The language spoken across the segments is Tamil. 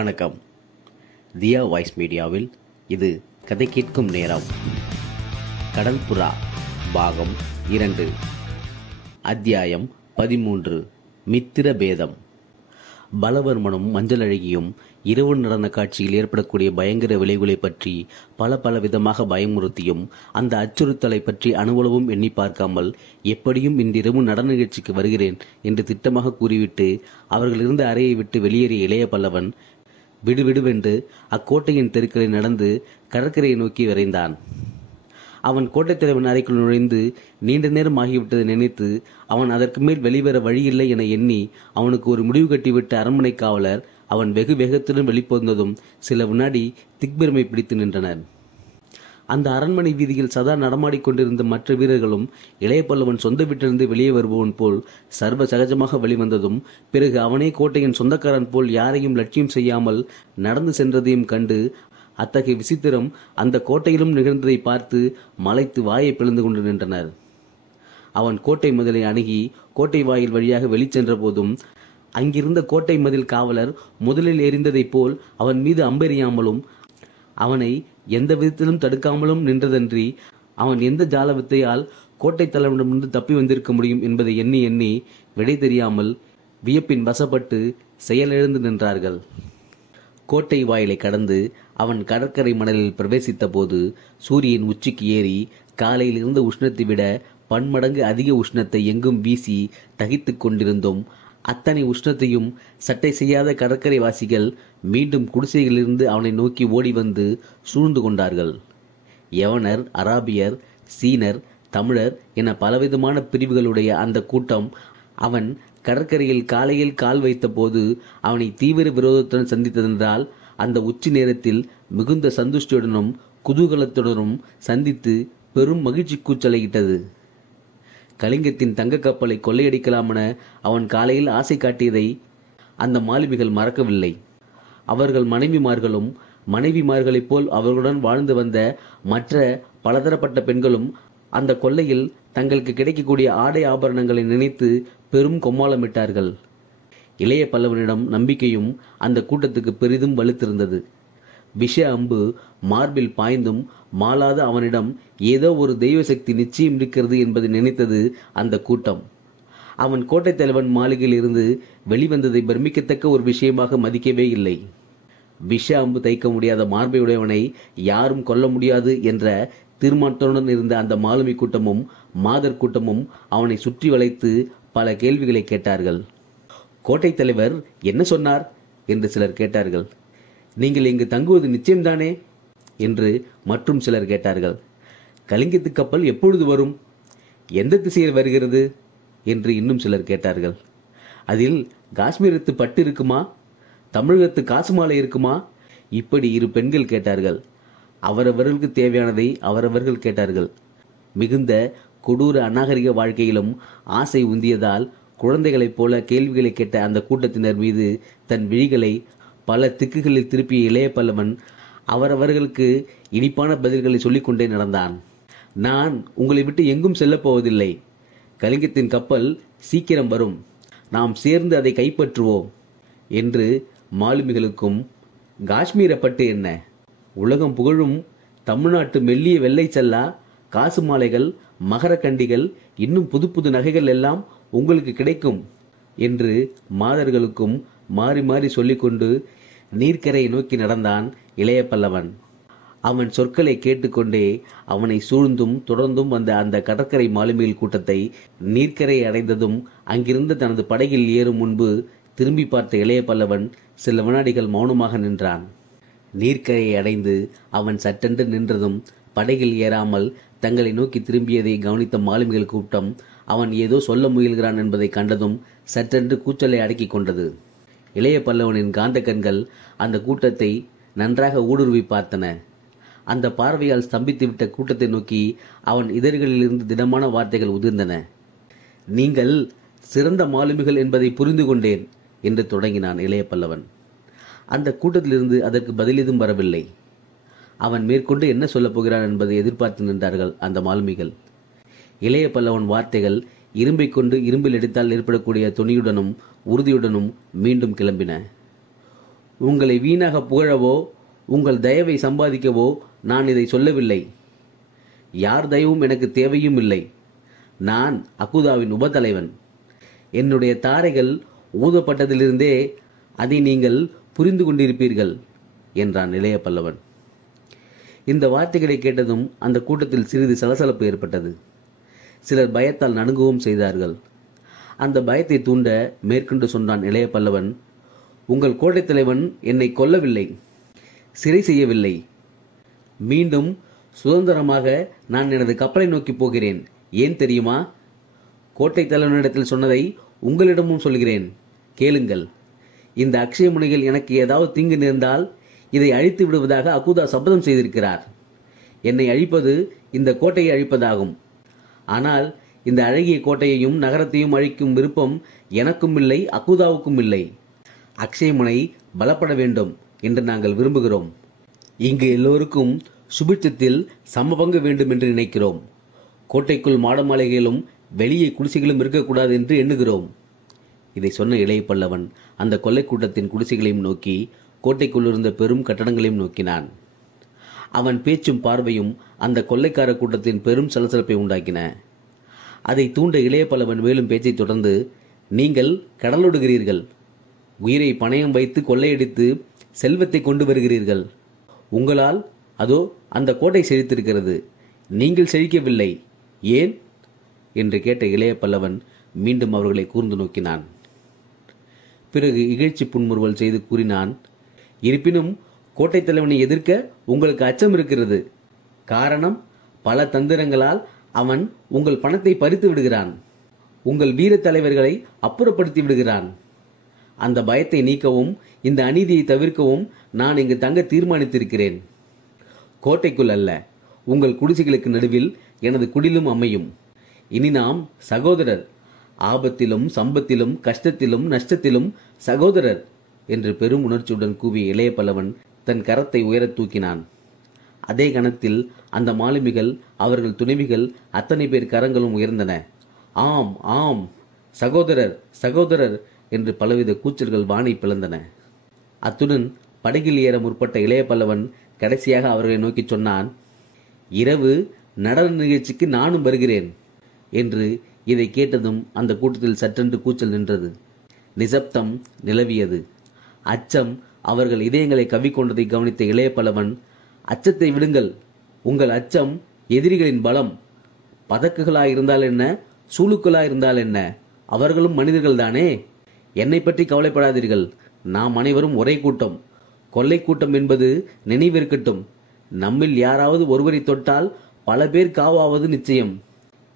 வணக்கம். தியா வாய்ஸ் மீடியாவில் இது கதை கேட்கும் நேரம். கடல் புறா பாகம் 2, அத்தியாயம் 13. மித்திர பேதம். பலவர்மனும் மஞ்சள் அழகியும் இரவு நடன காட்சியில் ஏற்படக்கூடிய பயங்கர விளைவுகளை பற்றி பல விதமாக பயமுறுத்தியும் அந்த அச்சுறுத்தலை பற்றி அணுவளவும் எண்ணி பார்க்காமல் எப்படியும் இன்றிரவு நடன நிகழ்ச்சிக்கு வருகிறேன் என்று திட்டமாக கூறிவிட்டு அவர்கள் இருந்த அறையை விட்டு வெளியேறிய இளைய பல்லவன் விடுவிடுவென்று அக்கோட்டையின் தெருக்களை நடந்து கடற்கரையை நோக்கி விரைந்தான். அவன் கோட்டைத் தலைவன் அறைக்குள் நுழைந்து நீண்ட நேரம் ஆகிவிட்டதை நினைத்து அவன் அதற்கு மேல் வெளிவர வழியில்லை என எண்ணி அவனுக்கு ஒரு முடிவு கட்டிவிட்ட அரண்மனை காவலர் அவன் வெகு வேகத்துடன் வெளிப்போந்ததும் சில வினாடி திக்பெருமை பிடித்து நின்றனர். அந்த அரண்மனை வீதியில் சதா நடமாடிக்கொண்டிருந்த மற்ற வீரர்களும் இளைய பல்லவன் சொந்த வீட்டிலிருந்து வெளியே வருபவன் போல் சர்வ சகஜமாக வெளிவந்ததும் பிறகு அவனே கோட்டையின் சொந்தக்காரன் போல் யாரையும் லட்சியம் செய்யாமல் நடந்து சென்றதையும் கண்டு அத்தகைய விசித்திரம் அந்த கோட்டையிலும் நிகழ்ந்ததை பார்த்து மலைத்து வாயை பிளந்து கொண்டு நின்றனர். அவன் கோட்டை மதிலை அணுகி கோட்டை வாயில் வழியாக வெளிச்சென்ற போதும் அங்கிருந்த கோட்டை மதில் காவலர் முதலில் எறிந்ததைப் போல் அவன் மீது அம்பெறியாமலும் அவனை எந்த விதத்திலும் தடுக்காமலும் நின்றதன்றி அவன் எந்த ஜால வித்தையால் கோட்டை தலைவனிடமிருந்து தப்பி வந்திருக்க முடியும் என்பதை எண்ணி எண்ணி விடை தெரியாமல் வியப்பின் வசப்பட்டு செயலிழந்து நின்றார்கள். கோட்டை வாயிலை கடந்து அவன் கடற்கரை மணலில் பிரவேசித்த போது சூரியன் உச்சிக்கு ஏறி காலையில் இருந்த உஷ்ணத்தை விட பன்மடங்கு அதிக உஷ்ணத்தை எங்கும் வீசி தகித்து கொண்டிருந்தோம். அத்தனை உஷ்ணத்தையும் சட்டை செய்யாத கடற்கரை வாசிகள் மீண்டும் குடிசைகளிலிருந்து அவனை நோக்கி ஓடி வந்து சூழ்ந்து கொண்டார்கள். யவனர், அராபியர், சீனர், தமிழர் என பலவிதமான பிரிவுகளுடைய அந்த கூட்டம் அவன் கடற்கரையில் காலையில் கால் வைத்த போது அவனை தீவிர விரோதத்துடன் சந்தித்ததென்றால் அந்த உச்சி நேரத்தில் மிகுந்த சந்துஷ்டியுடனும் குதூகலத்துடனும் சந்தித்து பெரும் மகிழ்ச்சி கூச்சலையிட்டது. கலிங்கத்தின் தங்க கப்பலை கொள்ளையடிக்கலாம் என அவன் காலையில் ஆசை காட்டியதை அந்த மாலுமிகள் மறக்கவில்லை. அவர்கள் மனைவிமார்களைப் போல் அவர்களுடன் வாழ்ந்து வந்த மற்ற பலதரப்பட்ட பெண்களும் அந்த கொள்ளையில் தங்களுக்கு கிடைக்கக்கூடிய ஆடை ஆபரணங்களை நினைத்து பெரும் கொம்மாளமிட்டார்கள். இளைய பல்லவனிடம் நம்பிக்கையும் அந்த கூட்டத்துக்கு பெரிதும் வலுத்திருந்தது. விஷ அம்பு மார்பில் பாய்ந்தும் மாளாத அவனிடம் ஏதோ ஒரு தெய்வ சக்தி நிச்சயம் இருக்கிறது என்பதை நினைத்தது அந்த கூட்டம். அவன் கோட்டை தலைவன் மாளிகையில் இருந்து வெளிவந்ததை பிரமிக்கத்தக்க ஒரு விஷயமாக மதிக்கவே இல்லை. விஷ அம்பு தைக்க முடியாத மார்பையுடையவனை யாரும் கொல்ல முடியாது என்ற தீர்மானத்துடன் இருந்த அந்த மாலுமி கூட்டமும் மாதர் கூட்டமும் அவனை சுற்றி வளைத்து பல கேள்விகளை கேட்டார்கள். கோட்டை தலைவர் என்ன சொன்னார் என்று சிலர் கேட்டார்கள். நீங்கள் இங்கு தங்குவது நிச்சயம்தானே என்று மற்றும் சிலர் கேட்டார்கள். கலிங்கத்து கப்பல் எப்பொழுது வரும், எந்த திசையில் வருகிறது என்று இன்னும் சிலர் கேட்டார்கள். அதில் காஷ்மீரத்து பட்டு இருக்குமா, தமிழகத்து காசு மாலை இருக்குமா, இப்படி இரு பெண்கள் கேட்டார்கள். அவரவர்களுக்கு தேவையானதை அவரவர்கள் கேட்டார்கள். மிகுந்த கொடூர அநாகரிக வாழ்க்கையிலும் ஆசை உந்தியதால் குழந்தைகளைப் போல கேள்விகளை கேட்ட அந்த கூட்டத்தினர் மீது தன் விழிகளை பல திக்குகளில் திருப்பிய இளைய பல்லவன் அவரவர்களுக்கு இனிப்பான பதில்களை சொல்லிக்கொண்டே நடந்தான். நான் உங்களை விட்டு எங்கும் செல்லப் போவதில்லை. கலிங்கத்தின் கப்பல் சீக்கிரம் வரும். நாம் சேர்ந்து அதை கைப்பற்றுவோம் என்று மாலுமிகளுக்கும், காஷ்மீர பட்டு என்ன, உலகம் புகழும் தமிழ்நாட்டு மெல்லிய வெள்ளை சல்லா, காசு மாலைகள், மகர கண்டிகள், இன்னும் புது புது நகைகள் எல்லாம் உங்களுக்கு கிடைக்கும் என்று மாதர்களுக்கும் மாறி மாறி சொல்லிக்கொண்டு நீர்க்கரையை நோக்கி நடந்தான் இளைய பல்லவன். அவன் சொற்களை கேட்டுக்கொண்டே அவனை சூழ்ந்தும் தொடர்ந்தும் வந்த அந்த கடற்கரை மாலுமிகள் கூட்டத்தை நீர்க்கரையை அடைந்ததும் அங்கிருந்த தனது படகில் ஏறும் முன்பு திரும்பி பார்த்த இளைய பல்லவன் சில வினாடிகள் மௌனமாக நின்றான். நீர்க்கரையை அடைந்து அவன் சட்டென்று நின்றதும் படகில் ஏறாமல் தங்களை நோக்கி திரும்பியதை கவனித்த மாலுமிகள் கூட்டம் அவன் ஏதோ சொல்ல முயல்கிறான் என்பதை கண்டதும் சட்டென்று கூச்சலை அடக்கி கொண்டது. இளைய பல்லவனின் காந்த கண்கள் அந்த கூட்டத்தை நன்றாக ஊடுருவி பார்த்தன. அந்த பார்வையால் ஸ்தம்பித்துவிட்ட கூட்டத்தை நோக்கி அவன் இதழ்களிலிருந்து திடமான வார்த்தைகள் உதிர்ந்தன. நீங்கள் சிறந்த மாலுமிகள் என்பதை புரிந்து கொண்டேன் என்று தொடங்கினான் இளைய பல்லவன். அந்த கூட்டத்திலிருந்து அதற்கு பதிலெதும் வரவில்லை. அவன் மேற்கொண்டு என்ன சொல்லப் போகிறான் என்பதை எதிர்பார்த்து நின்றார்கள் அந்த மாலுமிகள். இளைய பல்லவன் வார்த்தைகள் இரும்பை கொண்டு இரும்பில் எடுத்தால் ஏற்படக்கூடிய துணியுடனும் உறுதியுடனும் மீண்டும் கிளம்பின. உங்களை வீணாக புகழவோ உங்கள் தயவை சம்பாதிக்கவோ நான் இதை சொல்லவில்லை. யார் தயவும் எனக்கு தேவையும் இல்லை. நான் அகுதாவின் உபதலைவன். என்னுடைய தாரைகள் ஊதப்பட்டதிலிருந்தே அதை நீங்கள் புரிந்து கொண்டிருப்பீர்கள் என்றான் இளைய பல்லவன். இந்த வார்த்தைகளை கேட்டதும் அந்த கூட்டத்தில் சிறிது சலசலப்பு ஏற்பட்டது. சிலர் பயத்தால் நடுங்கவும் செய்தார்கள். அந்த பயத்தை தூண்ட மேற்கொண்டு சொன்னான் இளைய பல்லவன், உங்கள் கோட்டை தலைவன் என்னை கொல்லவில்லை, சிறை செய்யவில்லை. மீண்டும் சுதந்திரமாக நான் எனது கப்பலை நோக்கி போகிறேன். ஏன் தெரியுமா? கோட்டை தலைவனிடத்தில் சொன்னதை உங்களிடமும் சொல்கிறேன், கேளுங்கள். இந்த அக்ஷய முனிகள் எனக்கு ஏதாவது தீங்கு நேர்ந்தால் இதை அழித்து விடுவதாக அகுதா சபதம் செய்திருக்கிறார். என்னை அழிப்பது இந்த கோட்டையை அழிப்பதாகும். ஆனால் இந்த அழகிய கோட்டையையும் நகரத்தையும் அழிக்கும் விருப்பம் எனக்கும் இல்லை, அகுதாவுக்கும் இல்லை. அக்ஷயமுனை பலப்பட வேண்டும் என்று நாங்கள் விரும்புகிறோம். இங்கு எல்லோருக்கும் சுபிட்சத்தில் சமபங்கு வேண்டும் என்று நினைக்கிறோம். கோட்டைக்குள் மாட மாளிகைகளும் வெளியே குடிசைகளும் இருக்கக்கூடாது என்று எண்ணுகிறோம். இதை சொன்ன இளைய பல்லவன் அந்த கொள்ளை கூட்டத்தின் குடிசைகளையும் நோக்கி கோட்டைக்குள் இருந்த பெரும் கட்டடங்களையும் நோக்கினான். அவன் பேச்சும் பார்வையும் அந்த கொள்ளைக்கார கூட்டத்தின் பெரும் சலசலப்பை உண்டாக்கின. அதை தூண்ட இளைய பல்லவன் மேலும் பேச்சை தொடர்ந்து, நீங்கள் கடலோடுகிறீர்கள், உயிரை பணயம் வைத்து கொள்ளையடித்து செல்வத்தை கொண்டு வருகிறீர்கள். உங்களால் அதோ அந்த கோட்டை செழித்திருக்கிறது, நீங்கள் செழிக்கவில்லை. ஏன் என்று கேட்ட இளைய பல்லவன் மீண்டும் அவர்களை கூர்ந்து நோக்கினான். பிறகு இகழ்ச்சி புன்முறுவல் செய்து கூறினான், இருப்பினும் கோட்டை தலைவனை எதிர்க்க உங்களுக்கு அச்சம் இருக்கிறது. காரணம், பல தந்திரங்களால் அவன் உங்கள் பணத்தை பறித்து விடுகிறான், உங்கள் வீர தலைவர்களை அப்புறப்படுத்தி விடுகிறான். அந்த பயத்தை நீக்கவும் இந்த அநீதியை தவிர்க்கவும் நான் இங்கு தங்க தீர்மானித்திருக்கிறேன். கோட்டைக்குள் அல்ல, உங்கள் குடிசைகளுக்கு நடுவில் எனது குடிலும் அமையும். இனி நாம் சகோதரர், ஆபத்திலும் சம்பத்திலும் கஷ்டத்திலும் நஷ்டத்திலும் சகோதரர் என்று பெரும் உணர்ச்சியுடன் கூவிய இளைய பல்லவன் தன் கரத்தை உயரத் தூக்கினான். அதே கணத்தில் அந்த மாலுமிகள், அவர்கள் துணைவிகள் அத்தனை பேர் கரங்களும் உயர்ந்தன. ஆம் ஆம், சகோதரர் சகோதரர் என்று பலவித கூச்சல்கள் வானை பிளந்தன. அத்துடன் படகில் ஏற முற்பட்ட இளைய பல்லவன் கடைசியாக அவர்களை நோக்கி சொன்னான், இரவு நடன நிகழ்ச்சிக்கு நானும் வருகிறேன் என்று. இதை கேட்டதும் அந்த கூட்டத்தில் சற்றென்று கூச்சல் நின்றது. நிசப்தம் நிலவியது. அச்சம் அவர்கள் இதயங்களை கவ்விக்கொண்டதை கவனித்த இளைய பல்லவன், அச்சத்தை விடுங்கள், உங்கள் அச்சம் எதிரிகளின் பலம். பதக்குகளாயிருந்தால் என்ன, சூளுக்களாயிருந்தால் என்ன, அவர்களும் மனிதர்கள் தானே. என்னை பற்றி கவலைப்படாதீர்கள், நாம் அனைவரும் ஒரே கூட்டம். கொள்ளை கூட்டம் என்பது நினைவிருக்கட்டும். நம்மில் யாராவது ஒருவரை தொட்டால் பல பேர் காவாவது நிச்சயம்.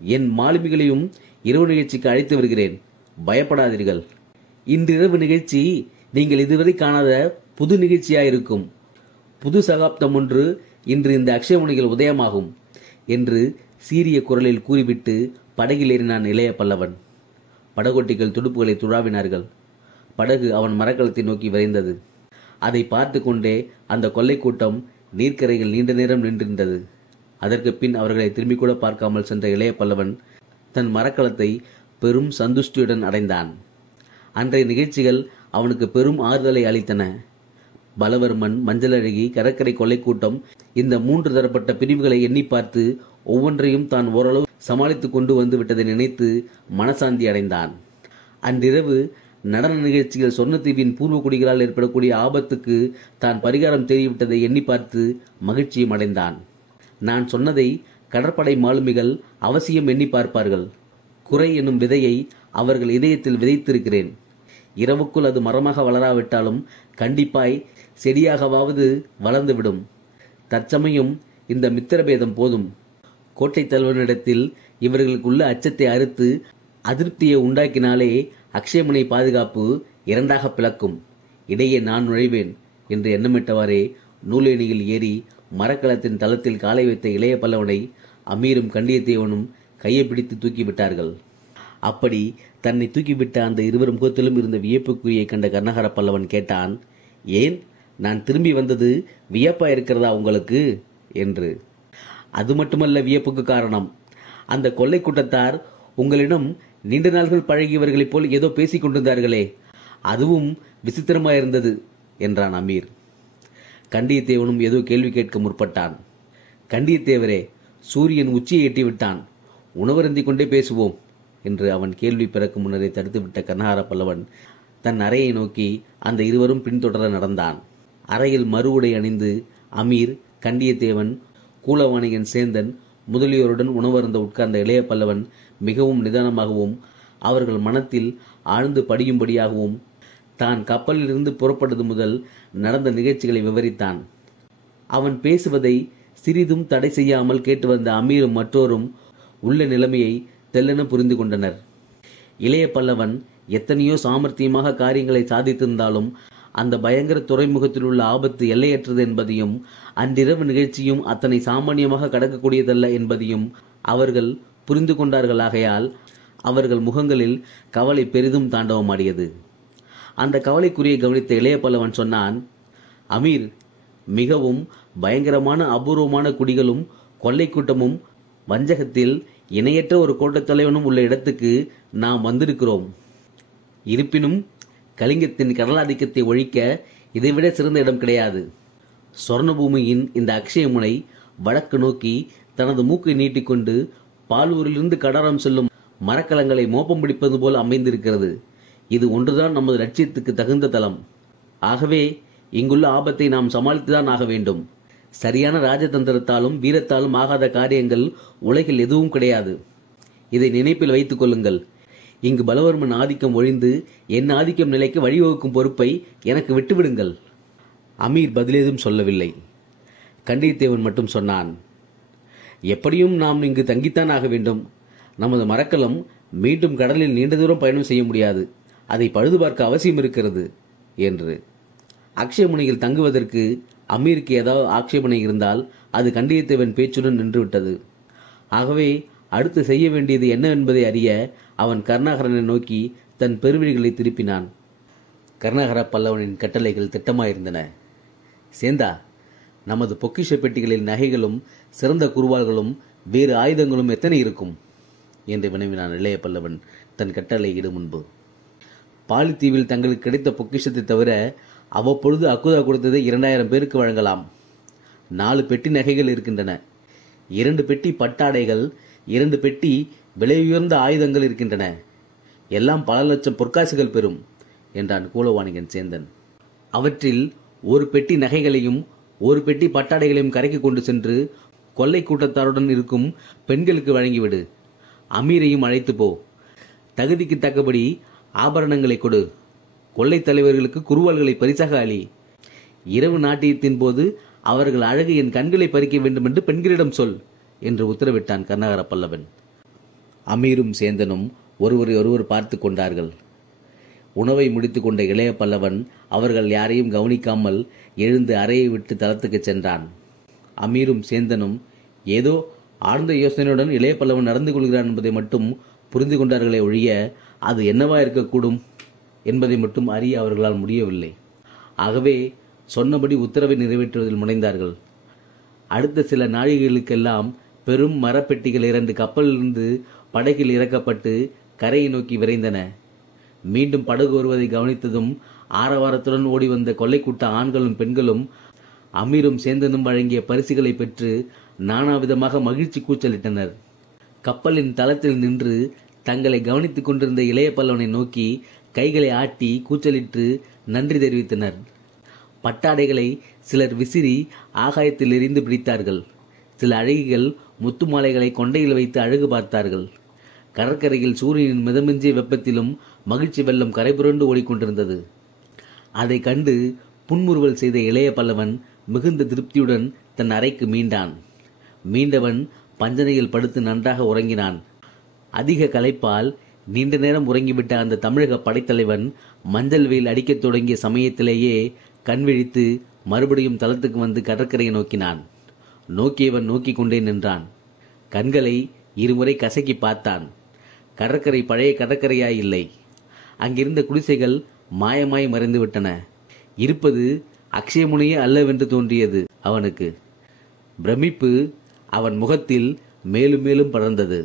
என் மாலுமிகளையும் இரவு நிகழ்ச்சிக்கு அழைத்து வருகிறேன், பயப்படாதீர்கள். இன்றிரவு நிகழ்ச்சி நீங்கள் இதுவரை காணாத புது நிகழ்ச்சியாயிருக்கும். புது சகாப்தம் ஒன்று இன்று இந்த அக்ஷயமுனிகள் உதயமாகும் என்று சீரிய குரலில் கூறிவிட்டு படகில் ஏறினான் இளைய பல்லவன். படகோட்டிகள் துடுப்புகளை துழாவினார்கள். படகு அவன் மரக்கலத்தை நோக்கி விரைந்தது. அதை பார்த்து கொண்டே அந்த கொள்ளை கூட்டம் நீர்க்கரையில் நீண்ட நேரம் நின்றிருந்தது. அதற்கு பின் அவர்களை திரும்பிக் கூட பார்க்காமல் சென்ற இளைய பல்லவன் தன் மரக்கலத்தை பெரும் சந்துஷ்டியுடன் அடைந்தான். அன்றைய நிகழ்ச்சிகள் அவனுக்கு பெரும் ஆறுதலை அளித்தன. பலவர்மன், மஞ்சளழகி, கடற்கரை கொள்ளை கூட்டம், இந்த 3 தரப்பட்ட பிரிவுகளை எண்ணி பார்த்து ஒவ்வொன்றையும் தான் ஓரளவு சமாளித்துக் கொண்டு வந்து விட்டதை நினைத்து மனசாந்தி அடைந்தான். அன்றிரவு நடன நிகழ்ச்சிகள் சொர்ணத்தீவின் பூர்வ குடிகளால் ஏற்படக்கூடிய ஆபத்துக்கு தான் பரிகாரம் தேடிவிட்டதை எண்ணி பார்த்து மகிழ்ச்சியும் அடைந்தான். நான் சொன்னதை கடற்படை மாலுமிகள் அவசியம் எண்ணி பார்ப்பார்கள். குறை என்னும் விதையை அவர்கள் இதயத்தில் விதைத்திருக்கிறேன். இரவுக்குள் அது மரமாக வளராவிட்டாலும் கண்டிப்பாய் செடியாகவாவது வளர்ந்துவிடும். தற்சமயம் இந்த மித்திரபேதம் போதும். கோட்டை தலைவனிடத்தில் இவர்களுக்குள்ள அச்சத்தை அறுத்து அதிருப்தியை உண்டாக்கினாலே அக்ஷயமுனை பாதுகாப்பு 2ஆக பிளக்கும். இடையே நான் நுழைவேன் என்று எண்ணமிட்டவாறே நூலேணியில் ஏறி மரக்கலத்தின் தளத்தில் காலை வைத்த இளைய பல்லவனை அமீரும் கண்டியத்தேவனும் கையை பிடித்து தூக்கிவிட்டார்கள். அப்படி தன்னை தூக்கிவிட்ட அந்த இருவர் முகத்திலும் இருந்த வியப்புக்குறியை கண்ட கர்ணகார பல்லவன் கேட்டான், ஏன், நான் திரும்பி வந்தது வியப்பா இருக்கிறதா உங்களுக்கு என்று. அது மட்டுமல்ல வியப்புக்கு காரணம், அந்த கொள்ளை கூட்டத்தார் உங்களிடம் நீண்ட நாள்கள் பழகியவர்களைப் போல் ஏதோ பேசிக் கொண்டிருந்தார்களே, அதுவும் விசித்திரமாயிருந்தது என்றான் அமீர். கண்டியத்தேவனும் ஏதோ கேள்வி கேட்க முற்பட்டான். கண்டியத்தேவரே, சூரியன் உச்சியை எட்டிவிட்டான், உணவருந்திக் கொண்டே பேசுவோம் என்று அவன் கேள்வி பிறக்கும் முன்னரே தடுத்துவிட்ட கர்ணாகர பல்லவன் தன் அறையை நோக்கி அந்த இருவரும் பின்தொடர நடந்தான். அறையில் மறு உடை அணிந்து அமீர், கண்டியத்தேவன், கூலவாணிகன் சேந்தன் முதலியோருடன் உணவருந்த உட்கார்ந்த இளைய பல்லவன் மிகவும் நிதானமாகவும் அவர்கள் மனத்தில் ஆழ்ந்து படியும்படியாகவும் தான் கப்பலிலிருந்து புறப்பட்டது முதல் நடந்த நிகழ்ச்சிகளை விவரித்தான். அவன் பேசுவதை சிறிதும் தடை செய்யாமல் கேட்டு வந்த அமீரும் மற்றோரும் உள்ள நிலைமையை தெல்லென புரிந்து கொண்டனர். இளைய பல்லவன் எத்தனையோ சாமர்த்தியமாக காரியங்களை சாதித்திருந்தாலும் அந்த பயங்கர துறைமுகத்தில் உள்ள ஆபத்து எல்லையற்றது என்பதையும் அன்றிரவு நிகழ்ச்சியும் அத்தனை சாமானியமாக கடக்கக்கூடியதல்ல என்பதையும் அவர்கள் புரிந்து கொண்டார்களாகையால் அவர்கள் முகங்களில் கவலை பெரிதும் தாண்டவமாடியது. அந்த கவலைக்குரிய கவனித்த இளைய பல்லவன் சொன்னான், அமீர், மிகவும் பயங்கரமான அபூர்வமான குடிகளும் கொள்ளை கூட்டமும் வஞ்சகத்தில் இணையற்ற ஒரு கோட்டத் தலைவனும் உள்ள இடத்துக்கு நாம் வந்திருக்கிறோம். இருப்பினும் கலிங்கத்தின் கடலாதிக்கத்தை ஒழிக்க இதைவிட சிறந்த இடம் கிடையாது. சொர்ணபூமியின் இந்த அக்ஷயமுனை வடக்கு நோக்கி தனது மூக்கை நீட்டிக்கொண்டு பாலூரிலிருந்து கடாரம் செல்லும் மரக்கலங்களை மோப்பம் பிடிப்பது போல் அமைந்திருக்கிறது. இது ஒன்றுதான் நமது லட்சியத்துக்கு தகுந்த தலம். ஆகவே இங்குள்ள ஆபத்தை நாம் சமாளித்துதான் ஆக வேண்டும். சரியான ராஜதந்திரத்தாலும் வீரத்தாலும் ஆகாத காரியங்கள் உலகில் எதுவும் கிடையாது. இதை நினைப்பில் வைத்துக் கொள்ளுங்கள். இங்கு பலவர்மன் ஆதிக்கம் ஒழிந்து என் ஆதிக்கம் நிலைக்கு வழிவகுக்கும் பொறுப்பை எனக்கு விட்டுவிடுங்கள். அமீர் பதிலேதும் சொல்லவில்லை. கண்டியத்தேவன் மட்டும் சொன்னான், எப்படியும் நாம் இங்கு தங்கித்தான் ஆக வேண்டும். நமது மரக்கலம் மீண்டும் கடலில் நீண்ட தூரம் பயணம் செய்ய முடியாது. அதை பழுது பார்க்க அவசியம் இருக்கிறது என்று. அக்ஷயமுனையில் தங்குவதற்கு அமீருக்கு ஏதாவது ஆட்சேபனை இருந்தால் அது கண்டியத்தேவன் பேச்சுடன் நின்றுவிட்டது. ஆகவே அடுத்து செய்ய வேண்டியது என்னவென்பதை அறிய அவன் கருணாகரனை நோக்கி தன் பெருவிழிகளை திருப்பினான். கருணாகர பல்லவனின் கட்டளைகள் திட்டமாயிருந்தன. சேந்தா, நமது பொக்கிஷ பெட்டிகளில் நகைகளும் சிறந்த குருவாள்களும் வேறு ஆயுதங்களும் எத்தனை இருக்கும் என்று வினவினான் இளைய பல்லவன் தன் கட்டளை இடும் முன்பு. பாலித்தீவில் தங்களுக்கு கிடைத்த பொக்கிஷத்தை தவிர அவ்வப்பொழுது அக்குதா கொடுத்ததை 2000 பேருக்கு வழங்கலாம். 4 பெட்டி நகைகள் இருக்கின்றன. 2 பெட்டி பட்டாடைகள், 2 பெட்டி விலை உயர்ந்த ஆயுதங்கள் இருக்கின்றன. எல்லாம் பல லட்சம் பொற்காசுகள் பெறும் என்றான் கூலவாணிகன் சேந்தன். அவற்றில் 1 பெட்டி நகைகளையும் 1 பெட்டி பட்டாடைகளையும் கரைக்கு கொண்டு சென்று கொள்ளை கூட்டத்தாருடன் இருக்கும் பெண்களுக்கு வழங்கிவிடு. அமீரையும் அழைத்து போ. தகுதிக்கு தக்கபடி ஆபரணங்களை கொடு. கொள்ளை தலைவர்களுக்கு குருவாள்களை பரிசாக அளி. இரவு நாட்டியத்தின் போது அவர்கள் அழகு என் கண்களை பறிக்க வேண்டும் என்று பெண்களிடம் சொல் என்று உத்தரவிட்டான் கர்ணாகர பல்லவன். அமீரும் சேந்தனும் ஒருவரை ஒருவர் பார்த்து கொண்டார்கள். உணவை முடித்துக் கொண்ட இளைய பல்லவன் அவர்கள் யாரையும் கவனிக்காமல் எழுந்து அறையை விட்டு தளத்துக்கு சென்றான். அமீரும் சேந்தனும் ஏதோ ஆழ்ந்த யோசனையுடன் இளைய பல்லவன் நடந்து கொள்கிறான் என்பதை மட்டும் புரிந்து கொண்டார்களே ஒழிய அது என்னவா இருக்கக்கூடும் என்பதை மட்டும் அறிய அவர்களால் முடியவில்லை. ஆகவே சொன்னபடி உத்தரவை நிறைவேற்றுவதில் முனைந்தார்கள். அடுத்த சில நாழிகைகளுக்கெல்லாம் பெரும் மரப்பெட்டிகள் 2 கப்பலிலிருந்து படகில் இறக்கப்பட்டு கரையை நோக்கி விரைந்தன. மீண்டும் படகு வருவதை கவனித்ததும் ஆரவாரத்துடன் ஓடி வந்த கொள்ளைக்கூட்ட ஆண்களும் பெண்களும் அமீரும் சேந்தனும் வழங்கிய பரிசுகளை பெற்று நானாவிதமாக மகிழ்ச்சி கூச்சலிட்டனர். கப்பலின் தளத்தில் நின்று தங்களை கவனித்துக் கொண்டிருந்த இளைய பல்லவனை நோக்கி கைகளை ஆட்டி கூச்சலிட்டு நன்றி தெரிவித்தனர். பட்டாடைகளை சிலர் விசிறி ஆகாயத்தில் எறிந்து பிடித்தார்கள். சில அழகிகள் முத்து மாலைகளை கொண்டையில் வைத்து அழகு பார்த்தார்கள். கடற்கரையில் சூரியனின் மிதமிஞ்சிய வெப்பத்திலும் மகிழ்ச்சி வெள்ளம் கரைபுரண்டு ஓடிக்கொண்டிருந்தது. அதை கண்டு புன்முறுவல் செய்த இளைய பல்லவன் மிகுந்த திருப்தியுடன் தன் அறைக்கு மீண்டான். மீண்டவன் பஞ்சனையில் படுத்து நன்றாக உறங்கினான். அதிக களைப்பால் நீண்ட நேரம் உறங்கிவிட்ட அந்த தமிழக படைத்தலைவன் மஞ்சள் வெயில் அடிக்கத் தொடங்கிய சமயத்திலேயே கண்விழித்து மறுபடியும் தளத்துக்கு வந்து கடற்கரையை நோக்கினான். நோக்கியவன் நோக்கிக் கொண்டே நின்றான். கண்களை இருமுறை கசக்கி பார்த்தான். கடற்கரை பழைய கடற்கரையாய் இல்லை. அங்கிருந்த குடிசைகள் மாயமாய் மறைந்துவிட்டன. இருப்பது அக்ஷயமுனையே அல்லவென்று தோன்றியது அவனுக்கு. பிரமிப்பு அவன் முகத்தில் மேலும் மேலும் படர்ந்தது.